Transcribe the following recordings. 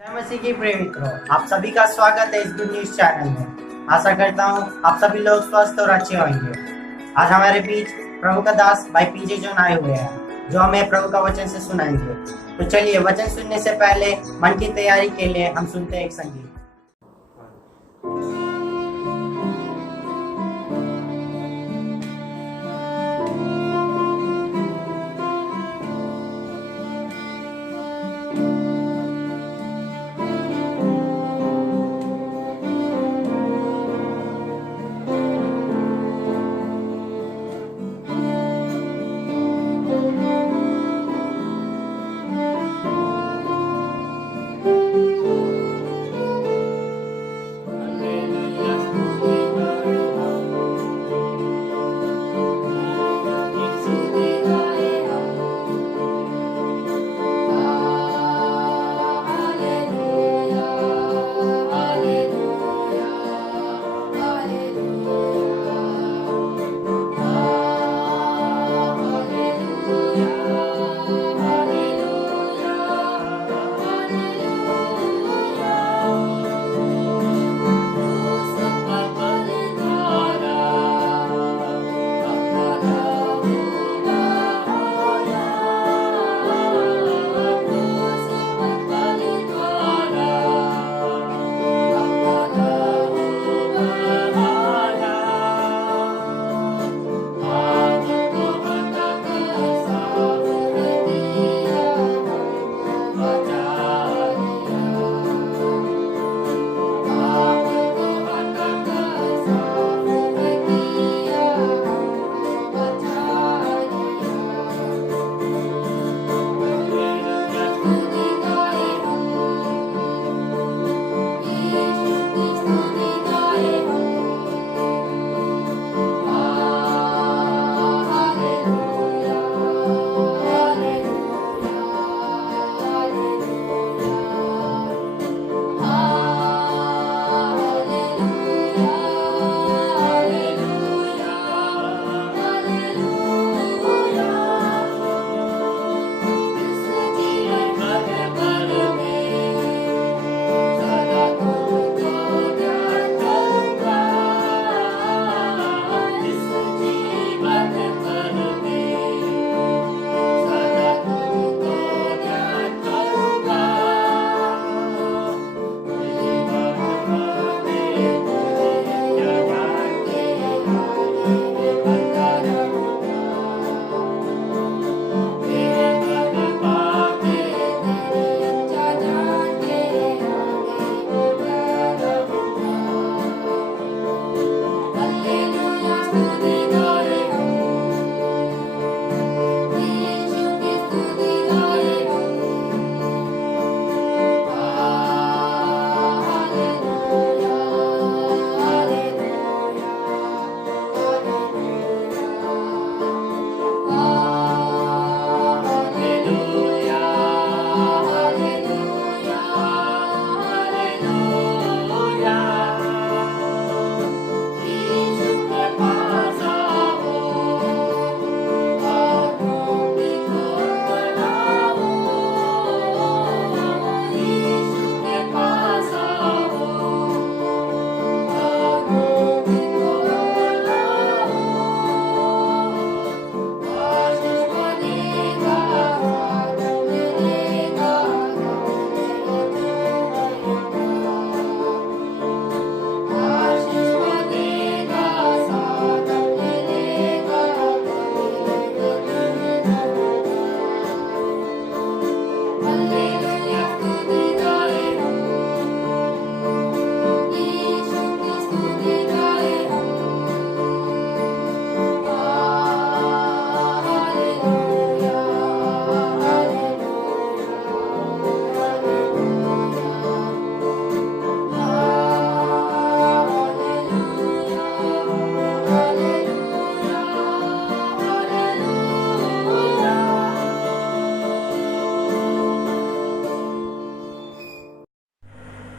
जय मसीह की प्रिय मित्रों, आप सभी का स्वागत है इस गुड न्यूज चैनल में। आशा करता हूँ आप सभी लोग स्वस्थ और अच्छे होंगे। आज हमारे बीच प्रभु का दास भाई पीजे जॉन आए हुए हैं, जो हमें प्रभु का वचन से सुनाएंगे। तो चलिए वचन सुनने से पहले मन की तैयारी के लिए हम सुनते हैं एक संगीत।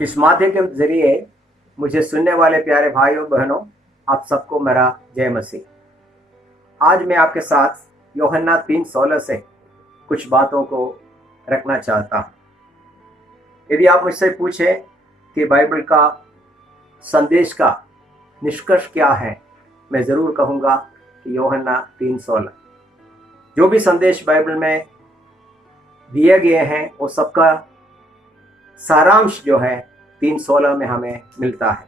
इस माध्यम के जरिए मुझे सुनने वाले प्यारे भाइयों बहनों, आप सबको मेरा जय मसीह। आज मैं आपके साथ यूहन्ना 3:16 से कुछ बातों को रखना चाहता हूँ। यदि आप मुझसे पूछें कि बाइबल का संदेश का निष्कर्ष क्या है, मैं ज़रूर कहूँगा कि यूहन्ना 3:16। जो भी संदेश बाइबल में दिए गए हैं वो सबका सारांश जो है 3:16 में हमें मिलता है।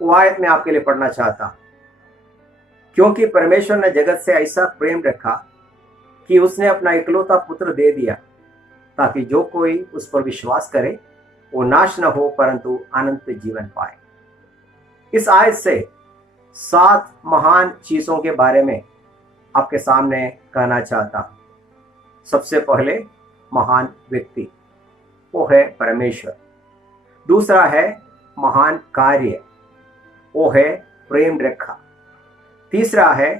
वो आयत मैं आपके लिए पढ़ना चाहता हूँ। क्योंकि परमेश्वर ने जगत से ऐसा प्रेम रखा कि उसने अपना इकलौता पुत्र दे दिया, ताकि जो कोई उस पर विश्वास करे वो नाश न हो परंतु अनंत जीवन पाए। इस आयत से 7 महान चीजों के बारे में आपके सामने कहना चाहता हूं। सबसे पहले महान व्यक्ति, वो है परमेश्वर। दूसरा है महान कार्य, वो है प्रेम रेखा। तीसरा है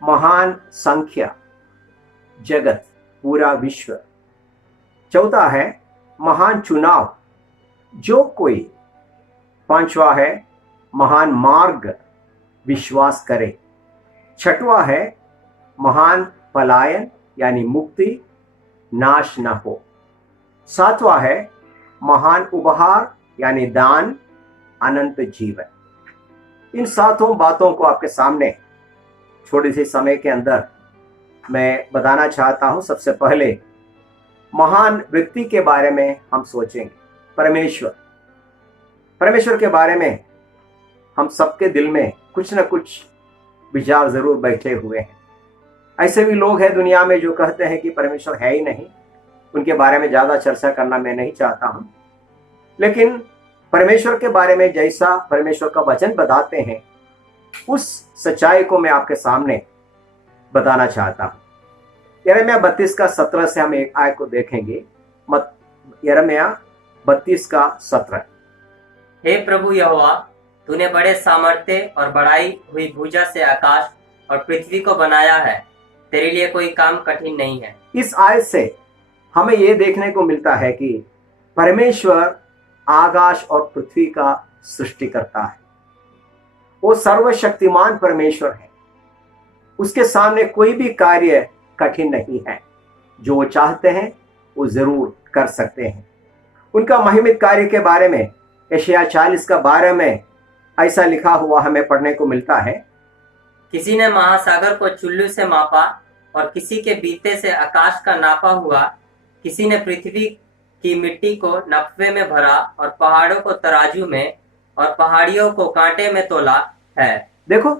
महान संख्या, जगत, पूरा विश्व। चौथा है महान चुनाव, जो कोई। पांचवा है महान मार्ग, विश्वास करे। छठवां है महान पलायन यानी मुक्ति, नाश न हो। सातवां है महान उपहार यानी दान, अनंत जीवन। इन सातों बातों को आपके सामने थोड़ी सी समय के अंदर मैं बताना चाहता हूं। सबसे पहले महान व्यक्ति के बारे में हम सोचेंगे, परमेश्वर। परमेश्वर के बारे में हम सबके दिल में कुछ न कुछ विचार जरूर बैठे हुए हैं। ऐसे भी लोग हैं दुनिया में जो कहते हैं कि परमेश्वर है ही नहीं। उनके बारे में ज्यादा चर्चा करना मैं नहीं चाहता हूं, लेकिन परमेश्वर के बारे में जैसा परमेश्वर का वचन बताते हैं उस सच्चाई को मैं आपके सामने बताना चाहता हूं। यिर्मयाह 32:17 से हम एक आयत को देखेंगे। यिर्मयाह 32:17। हे प्रभु यहोवा, तूने बड़े सामर्थ्य और बढ़ाई हुई भुजा से आकाश और पृथ्वी को बनाया है। तेरे लिए कोई काम कठिन नहीं है। इस आयत से हमें यह देखने को मिलता है कि परमेश्वर आकाश और पृथ्वी का सृष्टि करता है। वो सर्वशक्तिमान परमेश्वर है। उसके सामने कोई भी कार्य कठिन नहीं है। जो वो चाहते हैं वो जरूर कर सकते हैं। उनका महिमित कार्य के बारे में यशायाह 40:12 में ऐसा लिखा हुआ हमें पढ़ने को मिलता है। किसी ने महासागर को चुल्लू से मापा और किसी के बीते से आकाश का नापा हुआ। किसी ने पृथ्वी की मिट्टी को नफे में भरा और पहाड़ों को तराजू में और पहाड़ियों को कांटे में तोला है। देखो,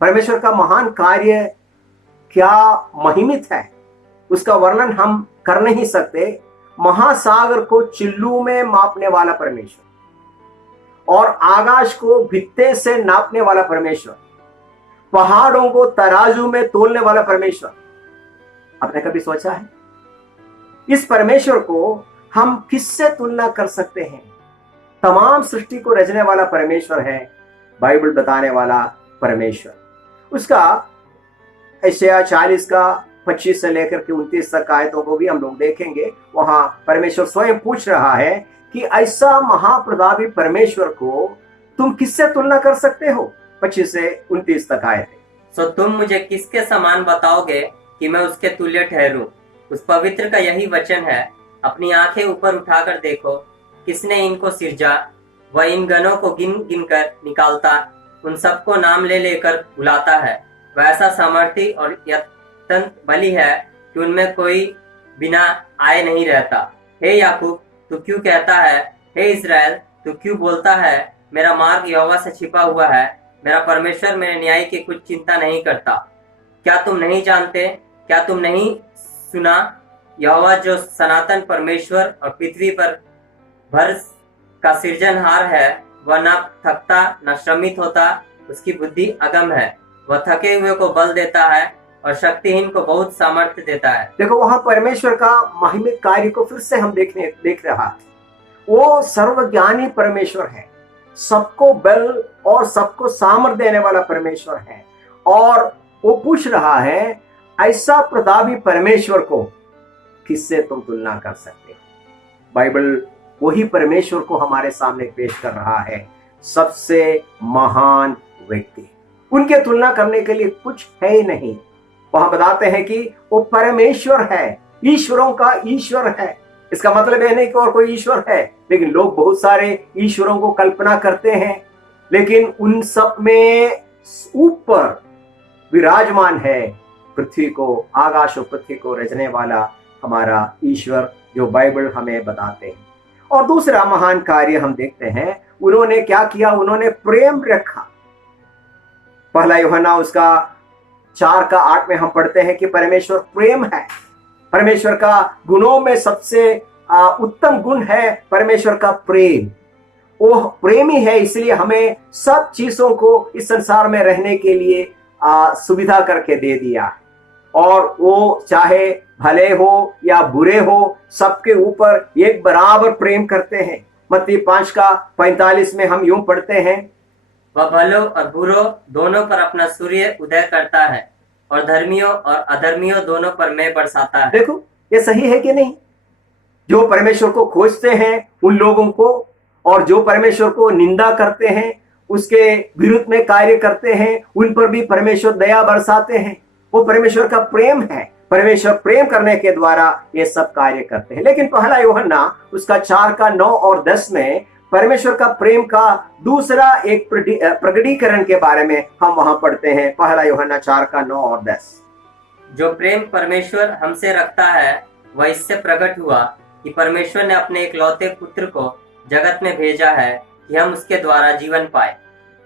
परमेश्वर का महान कार्य क्या महिमित है, उसका वर्णन हम कर नहीं सकते। महासागर को चिल्लू में मापने वाला परमेश्वर और आकाश को भित्ते से नापने वाला परमेश्वर, पहाड़ों को तराजू में तोलने वाला परमेश्वर। आपने कभी सोचा है इस परमेश्वर को हम किससे तुलना कर सकते हैं? तमाम सृष्टि को रचने वाला परमेश्वर है, बाइबल बताने वाला परमेश्वर। उसका यशायाह 40:25 से लेकर के 29 तक आयतों को भी हम लोग देखेंगे। वहां परमेश्वर स्वयं पूछ रहा है कि ऐसा महाप्रतापी परमेश्वर को तुम किससे तुलना कर सकते हो? 25 से 29 तक आए थे। सो तुम मुझे किसके समान बताओगे कि मैं उसके तुल्य ठहरूं? उस पवित्र का यही वचन है, अपनी आंखें ऊपर उठाकर देखो, किसने इनको सिरजा? वह इन गणों को गिन गिन कर निकालता, उन सबको नाम ले लेकर बुलाता है। वह ऐसा सामर्थी और अत्यंत बली है कि उनमें कोई बिना आए नहीं रहता। हे याकूब, तू क्यों कहता है? हे इस्राएल, तू क्यों बोलता है? मेरा मार्ग यहोवा से छिपा हुआ है, मेरा परमेश्वर मेरे न्याय की कुछ चिंता नहीं करता। क्या तुम नहीं जानते? क्या तुम नहीं सुना? यहोवा जो सनातन परमेश्वर और पृथ्वी पर भर का सृजनहार है, वह न थकता न श्रमित होता। उसकी बुद्धि अगम है। वह थके हुए को बल देता है और शक्तिहीन को बहुत सामर्थ्य देता है। देखो, वहां परमेश्वर का महिमित कार्य को फिर से हम देख रहा है। वो सर्वज्ञानी परमेश्वर है, सबको बल और सबको सामर्थ्य देने वाला परमेश्वर है। और वो पूछ रहा है, ऐसा प्रतापी परमेश्वर को किससे तुम तुलना कर सकते हो? बाइबल वही परमेश्वर को हमारे सामने पेश कर रहा है, सबसे महान व्यक्ति। उनके तुलना करने के लिए कुछ है ही नहीं। वहां बताते हैं कि वो परमेश्वर है, ईश्वरों का ईश्वर है। इसका मतलब यह नहीं कि और कोई ईश्वर है, लेकिन लोग बहुत सारे ईश्वरों को कल्पना करते हैं, लेकिन उन सब में ऊपर विराजमान है पृथ्वी को, आकाश और पृथ्वी को रचने वाला हमारा ईश्वर, जो बाइबल हमें बताते हैं। और दूसरा महान कार्य हम देखते हैं, उन्होंने क्या किया, उन्होंने प्रेम रखा। पहला यूहन्ना उसका 4:8 में हम पढ़ते हैं कि परमेश्वर प्रेम है। परमेश्वर का गुणों में सबसे उत्तम गुण है परमेश्वर का प्रेम। वो प्रेमी है, इसलिए हमें सब चीजों को इस संसार में रहने के लिए सुविधा करके दे दिया है। और वो चाहे भले हो या बुरे हो, सबके ऊपर एक बराबर प्रेम करते हैं। मत्ती 5:45 में हम यूं पढ़ते हैं, वह भलों और बुरों दोनों पर अपना सूर्य उदय करता है और धर्मियों और अधर्मियों दोनों पर मेघ बरसाता है। देखो ये सही है कि नहीं? जो परमेश्वर को खोजते हैं उन लोगों को, और जो परमेश्वर को निंदा करते हैं, उसके विरुद्ध में कार्य करते हैं, उन पर भी परमेश्वर दया बरसाते हैं। वो परमेश्वर का प्रेम है। परमेश्वर प्रेम करने के द्वारा ये सब कार्य करते हैं। लेकिन पहला यूहन्ना उसका 4:9 और 10 में परमेश्वर का प्रेम का दूसरा एक प्रकटीकरण के बारे में हम वहां पढ़ते हैं। पहला यूहन्ना 4:9 और 10, जो प्रेम परमेश्वर हमसे रखता है वह इससे प्रकट हुआ कि परमेश्वर ने अपने इकलौते पुत्र को जगत में भेजा है कि हम उसके द्वारा जीवन पाए।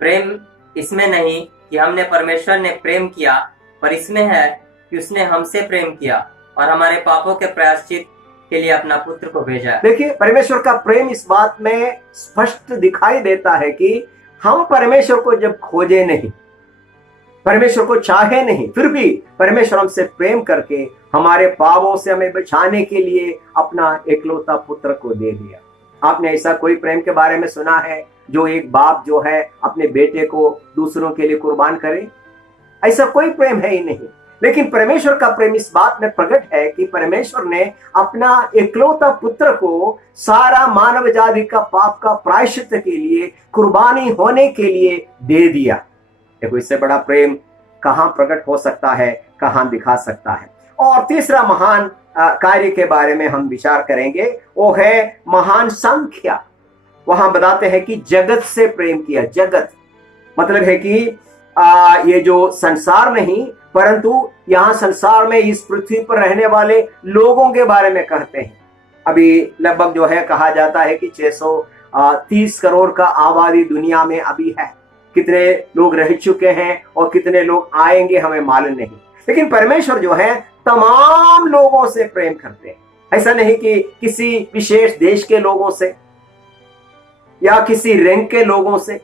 प्रेम इसमें नहीं कि हमने परमेश्वर ने प्रेम किया, पर इसमें है कि उसने हमसे प्रेम किया और हमारे पापों के प्रायश्चित के लिए अपना पुत्र को भेजा है। देखिए परमेश्वर का प्रेम इस बात में स्पष्ट दिखाई देता है कि हम परमेश्वर को जब खोजे नहीं, परमेश्वर को चाहे नहीं, फिर भी परमेश्वर हमसे प्रेम करके हमारे पापों से हमें बचाने के लिए अपना एकलौता पुत्र को दे दिया। आपने ऐसा कोई प्रेम के बारे में सुना है जो एक बाप जो है अपने बेटे को दूसरों के लिए कुर्बान करे? ऐसा कोई प्रेम है ही नहीं। लेकिन परमेश्वर का प्रेम इस बात में प्रकट है कि परमेश्वर ने अपना एकलौता पुत्र को सारा मानव जाति का पाप का प्रायश्चित के लिए, कुर्बानी होने के लिए दे दिया। देखो इससे बड़ा प्रेम कहां प्रकट हो सकता है, कहां दिखा सकता है। और तीसरा महान कार्य के बारे में हम विचार करेंगे, वो है महान संख्या। वहां बताते हैं कि जगत से प्रेम किया। जगत मतलब है कि ये जो संसार नहीं, परंतु यहाँ संसार में इस पृथ्वी पर रहने वाले लोगों के बारे में कहते हैं। अभी लगभग जो है कहा जाता है कि 630 करोड़ का आबादी दुनिया में अभी है। कितने लोग रह चुके हैं और कितने लोग आएंगे हमें मालूम नहीं। लेकिन परमेश्वर जो है तमाम लोगों से प्रेम करते हैं। ऐसा नहीं कि किसी विशेष देश के लोगों से या किसी रैंक के लोगों से,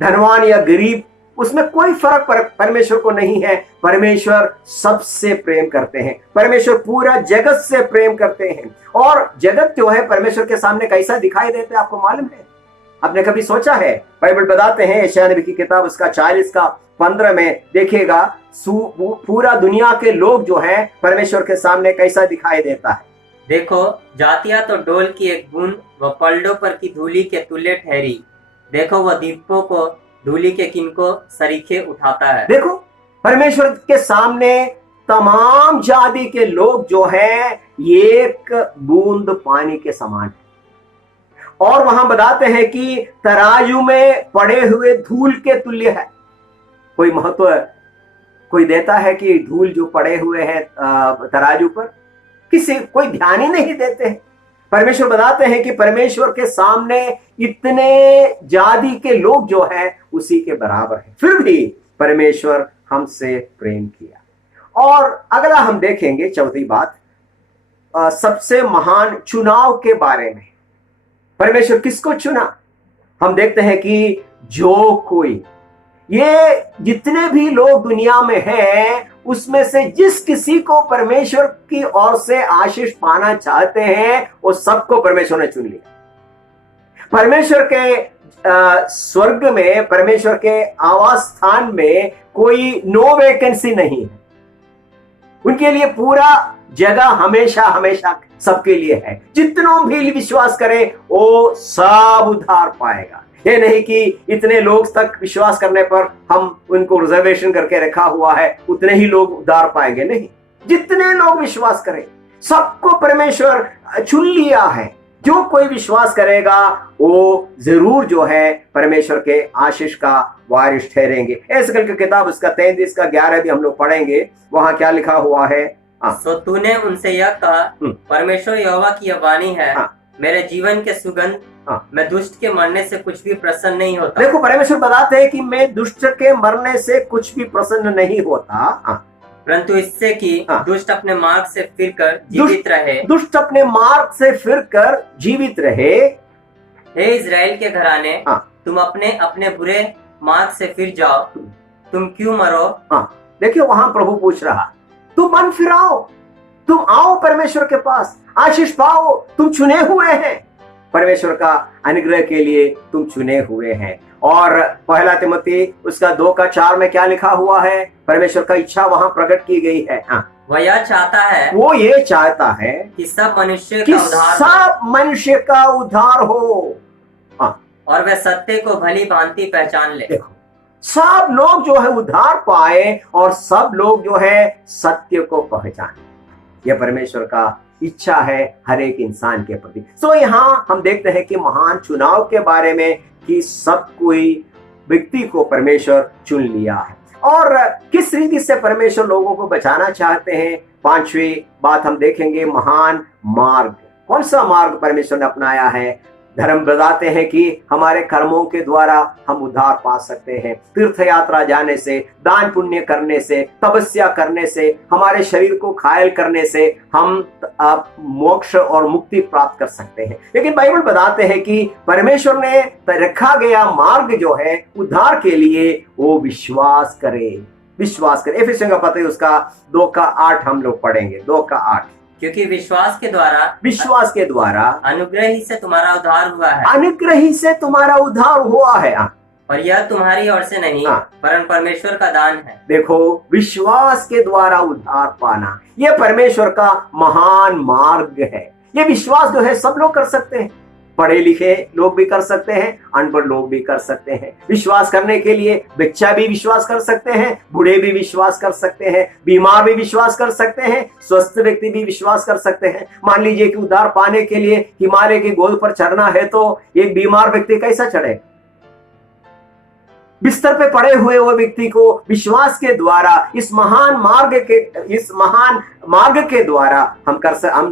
धनवान या गरीब, उसमें कोई फर्क परमेश्वर को नहीं है। परमेश्वर सबसे प्रेम करते हैं। परमेश्वर पूरा जगत से प्रेम करते हैं। और जगत जो है परमेश्वर के सामने कैसा दिखाई देता है आपको मालूम है? आपने कभी सोचा है? बाइबल बताते हैं, यशायाह नबी की किताब उसका 40:15 में देखिएगा, पूरा दुनिया के लोग जो है परमेश्वर के सामने कैसा दिखाई देता है। देखो जातियां तो डोल की एक बूंद व पलड़ों पर की धूली के तुल्य ठहरी। देखो वह दीपों को धूली के किनको सरीखे उठाता है। देखो परमेश्वर के सामने तमाम जाति के लोग जो है एक बूंद पानी के समान है। और वहां बताते हैं कि तराजू में पड़े हुए धूल के तुल्य है। कोई महत्व कोई देता है कि धूल जो पड़े हुए हैं तराजू पर? कोई ध्यान ही नहीं देते हैं। परमेश्वर बताते हैं कि परमेश्वर के सामने इतने जाति के लोग जो हैं उसी के बराबर हैं, फिर भी परमेश्वर हमसे प्रेम किया। और अगला हम देखेंगे चौथी बात, सबसे महान चुनाव के बारे में। परमेश्वर किसको चुना? हम देखते हैं कि जो कोई, ये जितने भी लोग दुनिया में हैं उसमें से जिस किसी को परमेश्वर की ओर से आशीष पाना चाहते हैं वो सबको परमेश्वर ने चुन लिया। परमेश्वर के स्वर्ग में, परमेश्वर के आवास स्थान में कोई नो वैकेंसी नहीं है। उनके लिए पूरा जगह हमेशा हमेशा सबके लिए है। जितनों भी विश्वास करे वो सब उद्धार पाएगा। ये नहीं कि इतने लोग तक विश्वास करने पर हम उनको रिजर्वेशन करके रखा हुआ है, उतने ही लोग उद्धार पाएंगे, नहीं। जितने लोग विश्वास करें, सबको परमेश्वर चुन लिया है। जो कोई विश्वास करेगा वो जरूर जो है परमेश्वर के आशीष का वारिस ठहरेंगे। एस्केल की किताब उसका 33 का 11 भी हम लोग पढ़ेंगे। वहां क्या लिखा हुआ है? सो तूने उनसे यह कहा, परमेश्वर यहोवा की यह वाणी है, मेरे जीवन के सुगंध, मैं दुष्ट के मरने से कुछ भी प्रसन्न नहीं होता। देखो, परमेश्वर बताते हैं कि मैं दुष्ट के मरने से कुछ भी प्रसन्न नहीं होता, परंतु इससे कि दुष्ट अपने मार्ग से फिरकर जीवित रहे। दुष्ट अपने मार्ग से फिरकर जीवित रहे। हे इजराइल के घराने, तुम अपने अपने बुरे मार्ग से फिर जाओ, तुम क्यों मरो? देखिए, वहां प्रभु पूछ रहा, तुम मन फिराओ, तुम आओ परमेश्वर के पास, आशीष पाओ, तुम चुने हुए हैं, परमेश्वर का अनुग्रह के लिए तुम चुने हुए हैं। और पहला तिमोथी उसका 2 का 4 में क्या लिखा हुआ है? परमेश्वर का इच्छा वहां प्रकट की गई है। वो यह चाहता है, वो ये चाहता है कि सब मनुष्य कि का उद्धार सब मनुष्य का उद्धार हो, और वे सत्य को भली भांति पहचान ले। देखो, सब लोग जो है उद्धार पाए और सब लोग जो है सत्य को पहचाने। यह परमेश्वर का इच्छा है हर एक इंसान के प्रति। सो यहाँ हम देखते हैं कि महान चुनाव के बारे में कि सब कोई व्यक्ति को परमेश्वर चुन लिया है और किस रीति से परमेश्वर लोगों को बचाना चाहते हैं। 5वीं बात हम देखेंगे, महान मार्ग। कौन सा मार्ग परमेश्वर ने अपनाया है? धर्म बताते हैं कि हमारे कर्मों के द्वारा हम उद्धार पा सकते हैं। तीर्थ यात्रा जाने से, दान पुण्य करने से, तपस्या करने से, हमारे शरीर को घायल करने से हम मोक्ष और मुक्ति प्राप्त कर सकते हैं। लेकिन बाइबल बताते हैं कि परमेश्वर ने रखा गया मार्ग जो है उद्धार के लिए, वो विश्वास करे। एफिसियों का पत्र उसका 2 का 8 हम लोग पढ़ेंगे। 2 का 8। क्योंकि विश्वास के द्वारा अनुग्रह ही से तुम्हारा उद्धार हुआ है। अनुग्रह ही से तुम्हारा उद्धार हुआ है। और यह तुम्हारी ओर से नहीं, परंतु परमेश्वर का दान है। देखो, विश्वास के द्वारा उद्धार पाना, यह परमेश्वर का महान मार्ग है। ये विश्वास जो है सब लोग कर सकते हैं। पढ़े लिखे लोग भी कर सकते हैं, अनपढ़ लोग भी कर सकते हैं। विश्वास करने के लिए बच्चा भी विश्वास कर सकते हैं, बूढ़े भी विश्वास कर सकते हैं, बीमार भी विश्वास कर सकते हैं, स्वस्थ व्यक्ति भी विश्वास कर सकते हैं। मान लीजिए कि उद्धार पाने के लिए हिमालय की गोद पर चढ़ना है, तो एक बीमार व्यक्ति कैसा चढ़े? बिस्तर पे पड़े हुए वो व्यक्ति को विश्वास के द्वारा इस महान मार्ग के द्वारा हम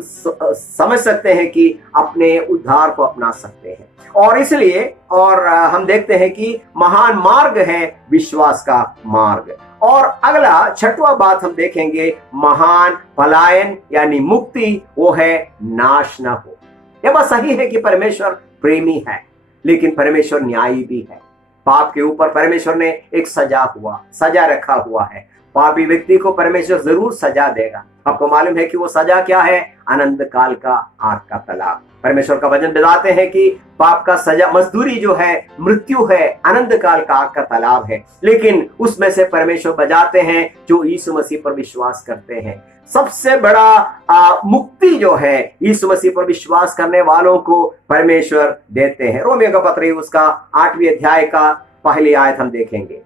समझ सकते हैं कि अपने उद्धार को अपना सकते हैं। और इसलिए हम देखते हैं कि महान मार्ग है विश्वास का मार्ग। और अगला 6वां बात हम देखेंगे, महान पलायन यानी मुक्ति, वो है नाश न हो। यह बात सही है कि परमेश्वर प्रेमी है, लेकिन परमेश्वर न्यायी भी है। पाप के ऊपर परमेश्वर ने एक सजा रखा हुआ है। पापी व्यक्ति को परमेश्वर जरूर सजा देगा। आपको मालूम है कि वो सजा क्या है? अनंत काल का आग का तालाब। परमेश्वर का वचन बताते हैं कि पाप का सजा मजदूरी जो है मृत्यु है, अनंत काल का आग का तालाब है। लेकिन उसमें से परमेश्वर बचाते हैं जो यीशु मसीह पर विश्वास करते हैं। सबसे बड़ा मुक्ति जो है यीशु मसीह पर विश्वास करने वालों को परमेश्वर देते हैं। रोमियो का पत्र उसका 8वें अध्याय का पहली आयत हम देखेंगे।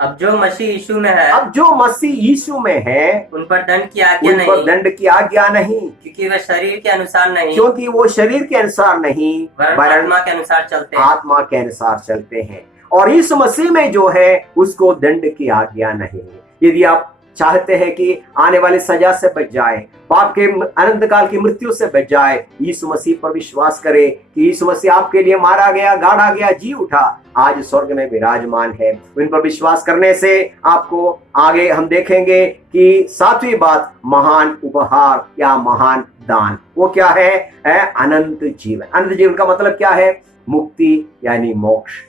अब जो मसीह यीशु में है उन पर दंड की आज्ञा नहीं, क्योंकि वे शरीर के अनुसार नहीं, क्योंकि वो शरीर के अनुसार नहीं, आत्मा के अनुसार चलते हैं। और यीशु मसीह में जो है उसको दंड की आज्ञा नहीं। यदि आप चाहते हैं कि आने वाली सजा से बच जाए, पाप के अनंत काल की मृत्यु से बच जाए, यीशु मसीह पर विश्वास करें कि यीशु मसीह आपके लिए मारा गया, गाड़ा गया, जी उठा, आज स्वर्ग में विराजमान है। उन पर विश्वास करने से आपको आगे हम देखेंगे कि 7वीं बात, महान उपहार या महान दान। वो क्या है? अनंत जीवन। अनंत जीवन का मतलब क्या है? मुक्ति यानी मोक्ष।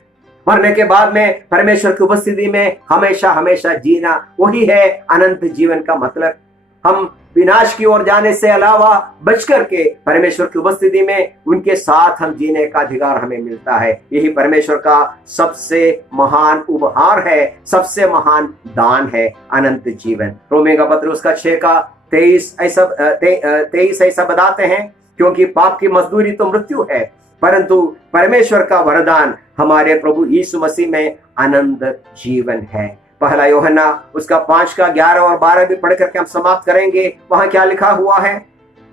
मरने के बाद में परमेश्वर की उपस्थिति में हमेशा हमेशा जीना, वही है अनंत जीवन का मतलब। हम विनाश की ओर जाने से अलावा बच करके परमेश्वर की उपस्थिति में उनके साथ हम जीने का अधिकार हमें मिलता है। यही परमेश्वर का सबसे महान उपहार है, सबसे महान दान है, अनंत जीवन। रोमियो का पत्र उसका 6 का 23 ऐसा बताते हैं, क्योंकि पाप की मजदूरी तो मृत्यु है, परंतु परमेश्वर का वरदान हमारे प्रभु यीशु मसीह में अनंत जीवन है। पहला यूहन्ना उसका 5 का 11 और 12 भी पढ़ करके हम समाप्त करेंगे। वहां क्या लिखा हुआ है?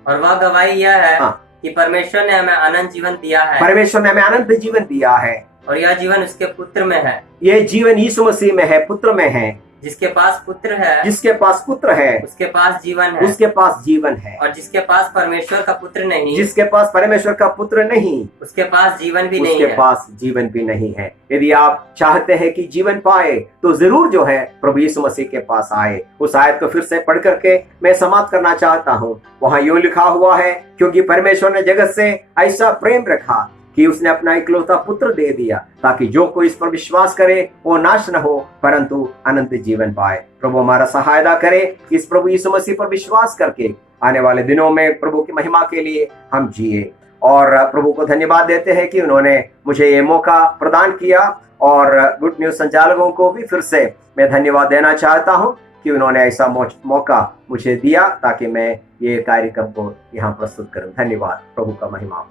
और वह गवाही यह है हाँ। कि परमेश्वर ने हमें अनंत जीवन दिया है परमेश्वर ने हमें अनंत जीवन दिया है और यह जीवन उसके पुत्र में है। ये जीवन यीशु मसीह में है, पुत्र में है। जिसके पास पुत्र है जिसके पास पुत्र है उसके पास जीवन है उसके पास जीवन है, और जिसके पास परमेश्वर का पुत्र नहीं जिसके पास परमेश्वर का पुत्र नहीं उसके पास जीवन भी नहीं उसके है। पास जीवन भी नहीं है। यदि आप चाहते हैं कि जीवन पाए तो जरूर जो है प्रभु यीशु मसीह के पास आए। उस आयत को फिर से पढ़ करके मैं समाप्त करना चाहता हूँ। वहां यूं लिखा हुआ है, क्योंकि परमेश्वर ने जगत से ऐसा प्रेम रखा कि उसने अपना इकलौता पुत्र दे दिया, ताकि जो कोई इस पर विश्वास करे वो नाश न हो परंतु अनंत जीवन पाए। प्रभु हमारा सहायता करे कि इस प्रभु यीशु मसीह पर विश्वास करके आने वाले दिनों में प्रभु की महिमा के लिए हम जिए। और प्रभु को धन्यवाद देते हैं कि उन्होंने मुझे ये मौका प्रदान किया, और गुड न्यूज संचालकों को भी फिर से मैं धन्यवाद देना चाहता हूँ कि उन्होंने ऐसा मौका मुझे दिया ताकि मैं ये कार्यक्रम को यहाँ प्रस्तुत करूँ। धन्यवाद। प्रभु का महिमा।